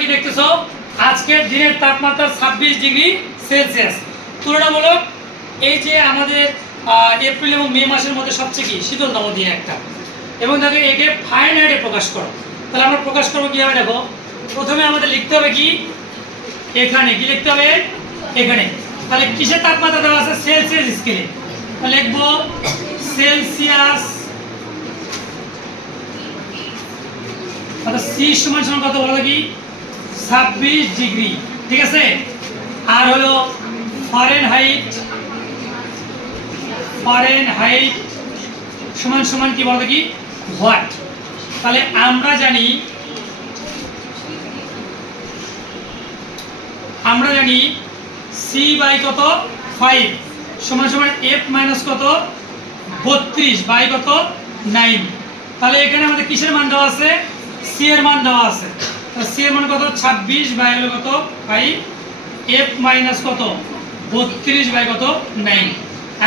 কি দেখতেছো? আজকের দিনের তাপমাত্রা ছাব্বিশ ডিগ্রি সেলসিয়াস। তুলনামূলক এই যে আমাদের এপ্রিল এবং মে মাসের মধ্যে সবচেয়ে কি? শীতলতম দিন একটা। এবং দেখো, একে ফারেনহাইটে প্রকাশ করো। তাহলে আমরা প্রকাশ করব কীভাবে দেখো? প্রথমে আমাদের লিখতে হবে কি? এখানে। কি লিখতে হবে? এখানে। তাহলে কিসের তাপমাত্রা দেওয়া আছে? সেলসিয়াস স্কেলে। লিখব, সেলসিয়াস সি সমান সমান কত বলো কি ছাব্বিশ ডিগ্রি, ঠিক আছে? আর হলো ফরেন হাইট ফরেন হাইট সমান সমান কি বলো কি? হোয়াট তাহলে আমরা জানি আমরা জানি সি বাই কত? ফাইভ সমান সমান এফ মাইনাস কত? বত্রিশ বাই কত? নাইন তাহলে এখানে আমাদের কিসের মান দেওয়া আছে? সি এর মান দেওয়া আছে। সি এর মান কত? ছাব্বিশ বাই হলো কত? ফাইভ এফ মাইনাস কত? বত্রিশ বাই কত? নাইন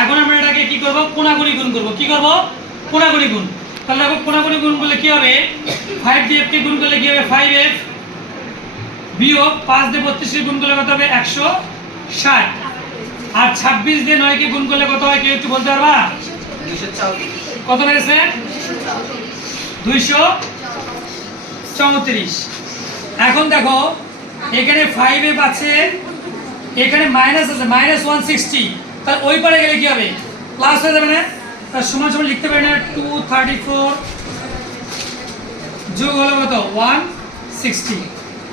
এখন আমরা এটাকে কি করব? কোনাগুনি গুণ করব। কি করব? কোনাগুনি গুণ তাহলে দেখো কোনাগুনি গুণ করলে কি হবে? ফাইভ দিয়ে এফ কে গুণ করলে কি হবে? ফাইভ এফ বিয়োগ পাঁচ দিয়ে বত্রিশকে গুণ করলে কত হবে? একশো ষাট। আর ছাব্বিশ দিয়ে নয়কে গুণ করলে কত হয়? কেউ একটু বলতে পারবা? কত বেড়েছে? দুইশো চৌত্রিশ। এখন দেখো, এখানে ফাইভ এফ আছে এখানে মাইনাস আছে মাইনাস ওয়ান সিক্সটি তার ওই পারে গেলে কি হবে? প্লাস হয়ে যাবে না? তার সমান সমান লিখতে পারি না টু থার্টি ফোর যোগ হলো কত? ওয়ান সিক্সটি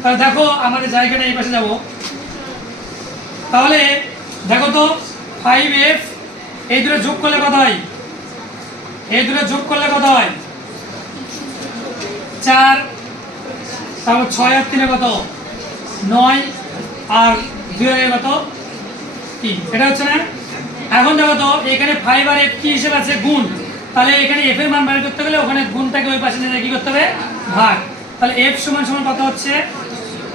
তাহলে দেখো, আমাদের জায়গাটা এই পাশে যাব। তাহলে দেখো তো ফাইভ এফ এই দুটো যোগ করলে কত হয়? এই দুটো যোগ করলে কত হয় চার তারপর ছয় আর তিনে কত? নয় আর আগে কত? তিন। এটা হচ্ছে না? এখন দেখো তো, এখানে ফাইভ আর এফ কি হিসেবে আছে? গুণ। তাহলে এখানে এফ এর মান বের করতে গেলে ওখানে গুণটাকে ওই পাশে নিয়ে কি করতে হবে? ভাগ। তাহলে এফ সমান সমান কত হচ্ছে?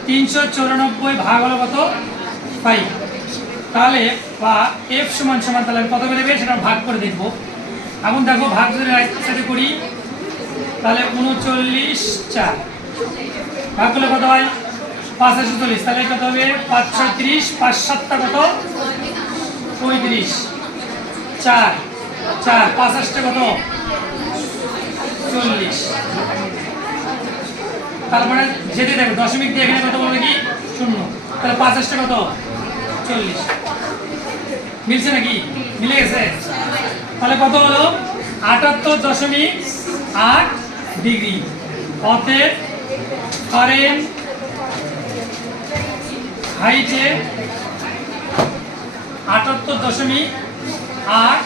তিনশো চৌরানব্বই ভাগ হলো কত? ফাইভ তাহলে, বা এফ সমান সমান তাহলে কত বেরোবে সেটা ভাগ করে দেখব। এখন দেখো, ভাগ যদি রাইট সাইডে করি, তাহলে উনচল্লিশ চার। ভাগ করলে কত হয়? পাঁচ একশো চল্লিশ। তাহলে কত হবে? পাঁচ ছত্রিশ পাঁচ সাতটা কত? পঁয়ত্রিশ। চার চার, পাঁচ কত? চল্লিশ। তারপরে যেতে থাকবে দশমিক দিয়ে এখানে কত বলবে কি? শূন্য। তাহলে পাঁচ কত? চল্লিশ। মিলছে নাকি? মিলে গেছে? তাহলে কত হলো? আটাত্তর দশমিক আট ডিগ্রি। অতএব কারেন্ট হাইটে আটাত্তর দশমিক আট